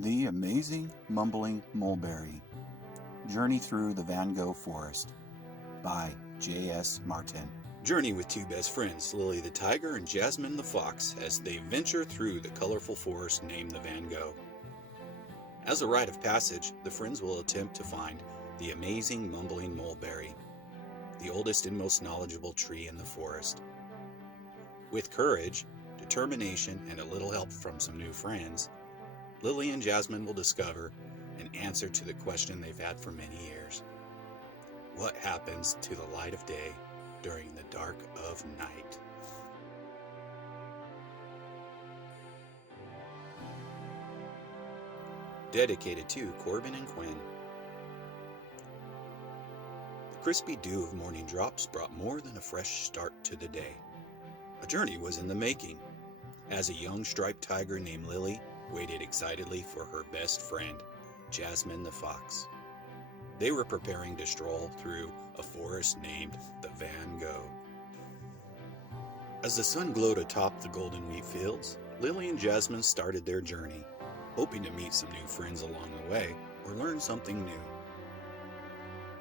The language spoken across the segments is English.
The Amazing Mumbling Mulberry. Journey Through the Van Gogh Forest by J.S. Martin. Journey with two best friends, Lily the tiger and Jasmine the fox, as they venture through the colorful forest named the Van Gogh. As a rite of passage, the friends will attempt to find the Amazing Mumbling Mulberry, the oldest and most knowledgeable tree in the forest. With courage, determination, and a little help from some new friends, Lily and Jasmine will discover an answer to the question they've had for many years. What happens to the light of day during the dark of night? Dedicated to Corbin and Quinn. The crispy dew of morning drops brought more than a fresh start to the day. A journey was in the making, as a young striped tiger named Lily waited excitedly for her best friend, Jasmine the fox. They were preparing to stroll through a forest named the Van Gogh. As the sun glowed atop the golden wheat fields, Lily and Jasmine started their journey, hoping to meet some new friends along the way or learn something new.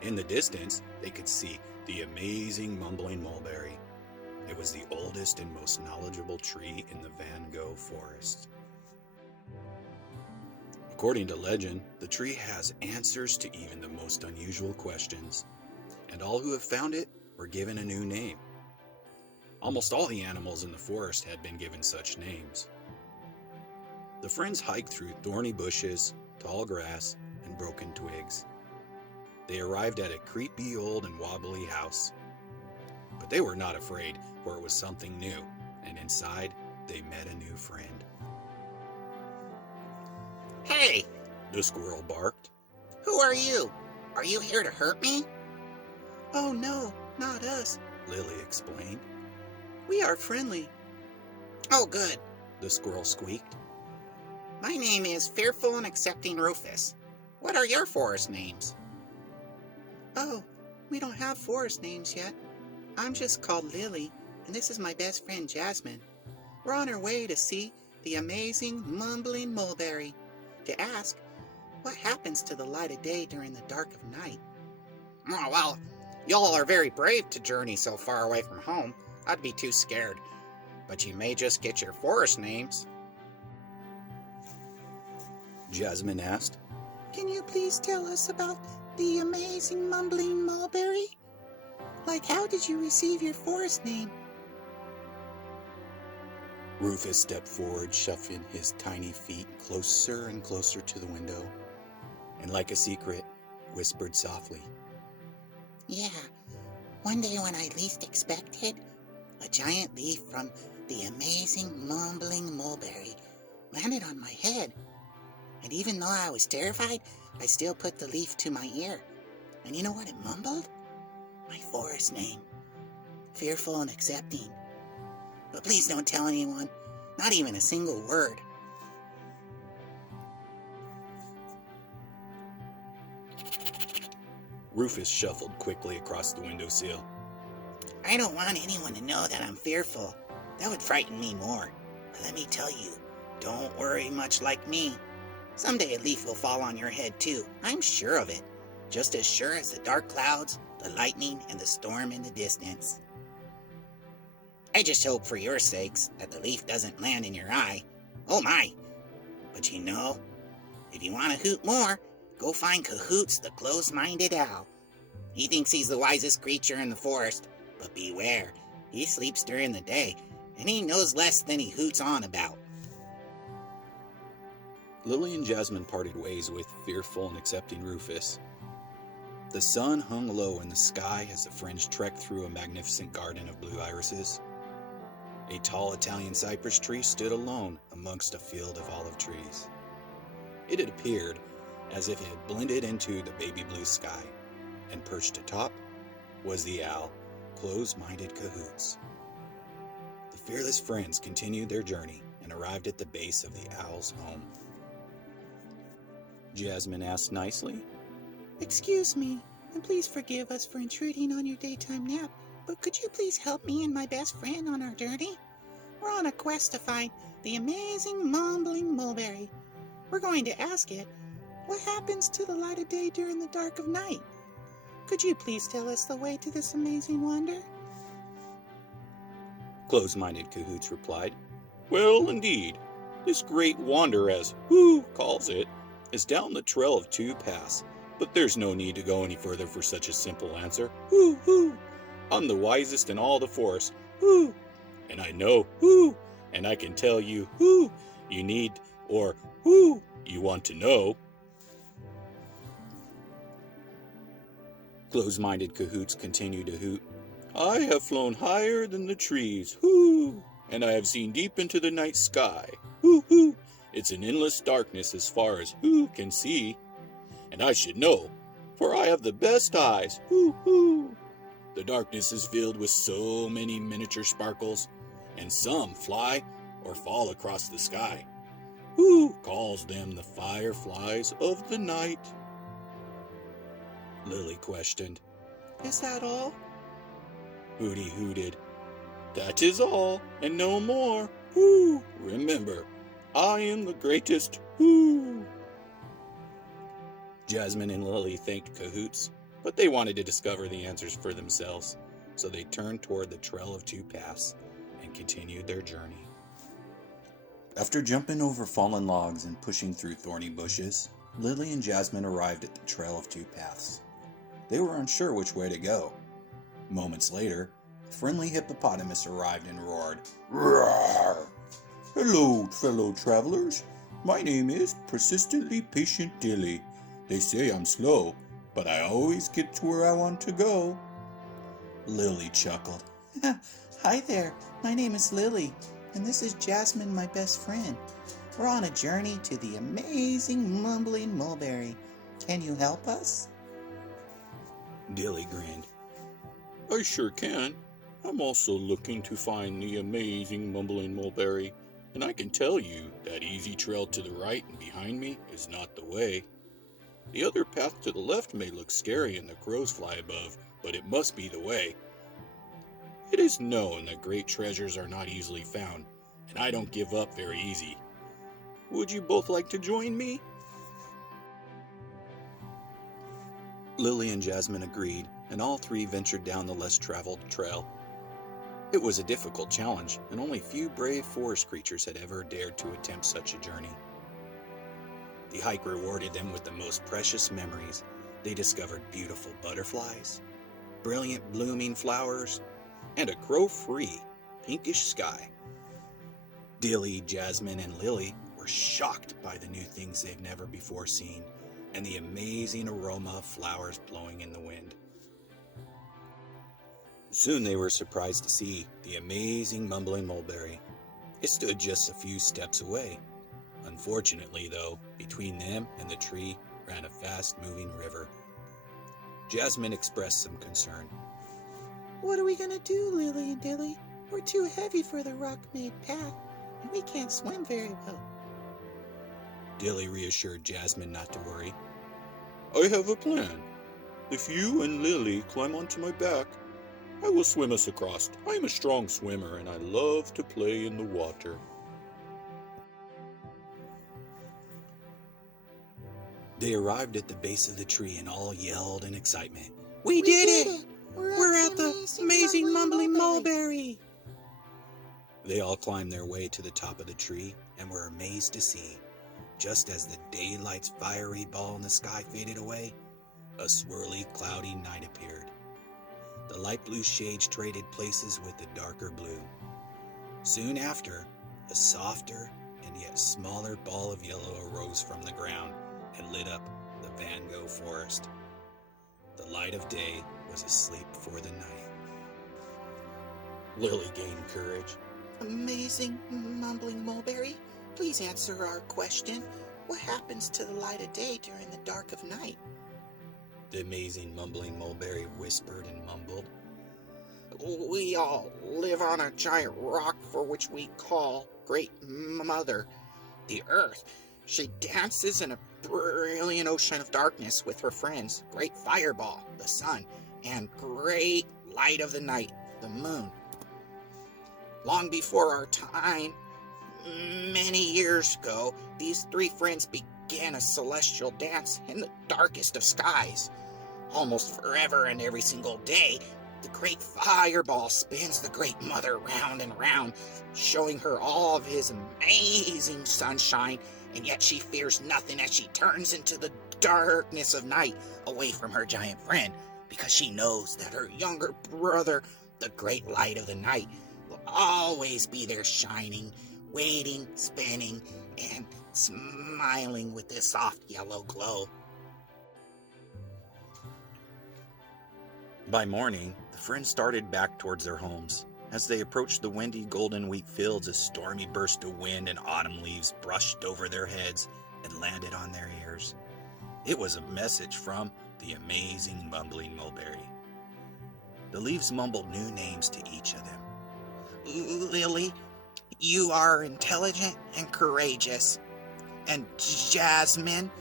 In the distance, they could see the amazing mumbling mulberry. It was the oldest and most knowledgeable tree in the Van Gogh forest. According to legend, the tree has answers to even the most unusual questions, and all who have found it were given a new name. Almost all the animals in the forest had been given such names. The friends hiked through thorny bushes, tall grass, and broken twigs. They arrived at a creepy old and wobbly house. But they were not afraid, for it was something new, and inside they met a new friend. Hey! The squirrel barked. Who are you? Are you here to hurt me? Oh no, not us, Lily explained. we are friendly. Oh, good. The squirrel squeaked. My name is Fearful and Accepting Rufus. What are your forest names? Oh, we don't have forest names yet. I'm just called Lily, and this is my best friend Jasmine. We're on our way to see the amazing mumbling mulberry, to ask what happens to the light of day during the dark of night. Oh, well, y'all are very brave to journey so far away from home. I'd be too scared. But you may just get your forest names. Jasmine asked. Can you please tell us about the amazing mumbling mulberry? Like, how did you receive your forest name? Rufus stepped forward, shuffling his tiny feet closer and closer to the window, and like a secret, whispered softly. Yeah, one day when I least expected, a giant leaf from the amazing mumbling mulberry landed on my head. And even though I was terrified, I still put the leaf to my ear. And you know what it mumbled? My forest name. Fearful and Accepting. But please don't tell anyone, not even a single word. Rufus shuffled quickly across the windowsill. I don't want anyone to know that I'm fearful. That would frighten me more. But let me tell you, don't worry much like me. Someday a leaf will fall on your head too. I'm sure of it. Just as sure as the dark clouds, the lightning, and the storm in the distance. I just hope for your sakes that the leaf doesn't land in your eye. Oh my! But you know, if you want to hoot more, go find Cahoots the close-minded owl. He thinks he's the wisest creature in the forest, but beware, he sleeps during the day, and he knows less than he hoots on about. Lily and Jasmine parted ways with Fearful and Accepting Rufus. The sun hung low in the sky as the friends trekked through a magnificent garden of blue irises. A tall Italian cypress tree stood alone amongst a field of olive trees. It had appeared as if it had blended into the baby blue sky, and perched atop was the owl, close-minded Cahoots. The fearless friends continued their journey and arrived at the base of the owl's home. Jasmine asked nicely. Excuse me, and please forgive us for intruding on your daytime nap, but could you please help me and my best friend on our journey? We're on a quest to find the amazing mumbling mulberry. we're going to ask it, what happens to the light of day during the dark of night? Could you please tell us the way to this amazing wonder? Close-minded Cahoots replied, Well, indeed. This great wander, as Who calls it, is down the trail of 2 paths. But there's no need to go any further for such a simple answer. Hoo! I'm the wisest in all the forest. Hoo! And I know who, and I can tell you who you need or who you want to know. Close-minded Cahoots continued to hoot. I have flown higher than the trees, hoo, and I have seen deep into the night sky, hoo. It's an endless darkness as far as who can see, and I should know, for I have the best eyes, hoo. The darkness is filled with so many miniature sparkles, and some fly or fall across the sky. Who calls them the fireflies of the night? Lily questioned. Is that all? Hooty hooted. That is all, and no more. Whoo! Remember, I am the greatest. Whoo! Jasmine and Lily thanked Cahoots, but they wanted to discover the answers for themselves, so they turned toward the trail of 2 paths and continued their journey. After jumping over fallen logs and pushing through thorny bushes, Lily and Jasmine arrived at the trail of 2 paths. They were unsure which way to go. Moments later, a friendly hippopotamus arrived and roared, Roar! Hello, fellow travelers. My name is Persistently Patient Dilly. They say I'm slow, but I always get to where I want to go. Lily chuckled. Hi there, my name is Lily, and this is Jasmine, my best friend. We're on a journey to the amazing Mumbling Mulberry. Can you help us? Dilly grinned. I sure can. I'm also looking to find the amazing Mumbling Mulberry, and I can tell you that easy trail to the right and behind me is not the way. The other path to the left may look scary and the crows fly above, but it must be the way. It is known that great treasures are not easily found, and I don't give up very easy. Would you both like to join me? Lily and Jasmine agreed, and all 3 ventured down the less traveled trail. It was a difficult challenge, and only few brave forest creatures had ever dared to attempt such a journey. The hike rewarded them with the most precious memories. They discovered beautiful butterflies, brilliant blooming flowers, and a crow-free, pinkish sky. Dilly, Jasmine, and Lily were shocked by the new things they've never before seen, and the amazing aroma of flowers blowing in the wind. Soon they were surprised to see the amazing Mumbling Mulberry. It stood just a few steps away. Unfortunately, though, between them and the tree ran a fast-moving river. Jasmine expressed some concern. What are we going to do, Lily and Dilly? We're too heavy for the rock-made path, and we can't swim very well. Dilly reassured Jasmine not to worry. I have a plan. If you and Lily climb onto my back, I will swim us across. I am a strong swimmer, and I love to play in the water. They arrived at the base of the tree and all yelled in excitement. We did it! We're at the amazing Mumbling Mulberry! They all climbed their way to the top of the tree and were amazed to see, just as the daylight's fiery ball in the sky faded away, a swirly, cloudy night appeared. The light blue shades traded places with the darker blue. Soon after, a softer and yet smaller ball of yellow arose from the ground and lit up the Van Gogh forest. The light of day was asleep for the night. Lily gained courage. Amazing Mumbling Mulberry, please answer our question. What happens to the light of day during the dark of night? The amazing Mumbling Mulberry whispered and mumbled. We all live on a giant rock for which we call Great Mother, the Earth. She dances in a brilliant ocean of darkness with her friends, Great Fireball, the Sun, and Great Light of the Night, the Moon. Long before our time, Many years ago, these three friends began a celestial dance in the darkest of skies. Almost forever and every single day, the great fireball spins the Great Mother round and round, showing her all of his amazing sunshine, and yet she fears nothing as she turns into the darkness of night away from her giant friend, because she knows that her younger brother, the great light of the night, will always be there shining, waiting, spinning, and smiling with this soft yellow glow. By morning, the friends started back towards their homes. As they approached the windy golden wheat fields, a stormy burst of wind and autumn leaves brushed over their heads and landed on their ears. It was a message from the Amazing Mumbling Mulberry. The leaves mumbled new names to each of them. Lily, you are intelligent and courageous. And Jasmine,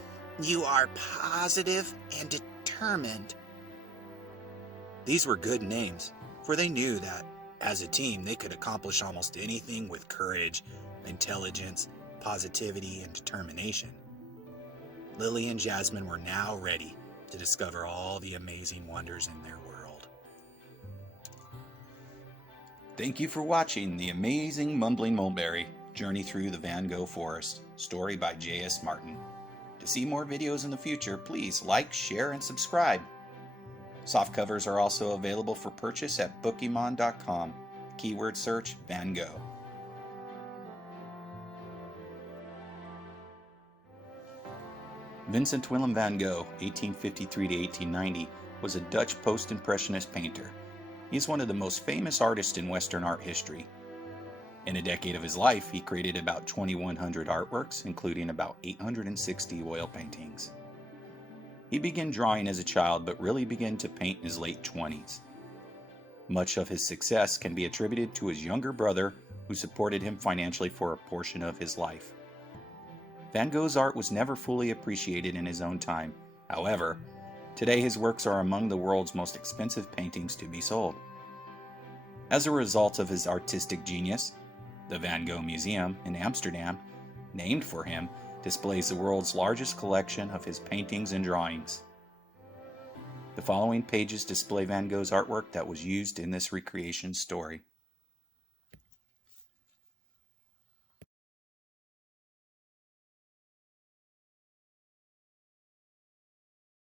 you are positive and determined. These were good names, for they knew that, as a team, they could accomplish almost anything with courage, intelligence, positivity, and determination. Lily and Jasmine were now ready to discover all the amazing wonders in their world. Thank you for watching The Amazing Mumbling Mulberry, Journey Through the Van Gogh Forest, story by J.S. Martin. To see more videos in the future, please like, share, and subscribe. Soft covers are also available for purchase at bookemon.com. Keyword search Van Gogh. Vincent Willem van Gogh, 1853 to 1890, was a Dutch post-impressionist painter. He is one of the most famous artists in Western art history. In a decade of his life, he created about 2,100 artworks, including about 860 oil paintings. He began drawing as a child, but really began to paint in his late 20s. Much of his success can be attributed to his younger brother, who supported him financially for a portion of his life. Van Gogh's art was never fully appreciated in his own time. However, today his works are among the world's most expensive paintings to be sold. As a result of his artistic genius, the Van Gogh Museum in Amsterdam, named for him, displays the world's largest collection of his paintings and drawings. The following pages display Van Gogh's artwork that was used in this recreation story.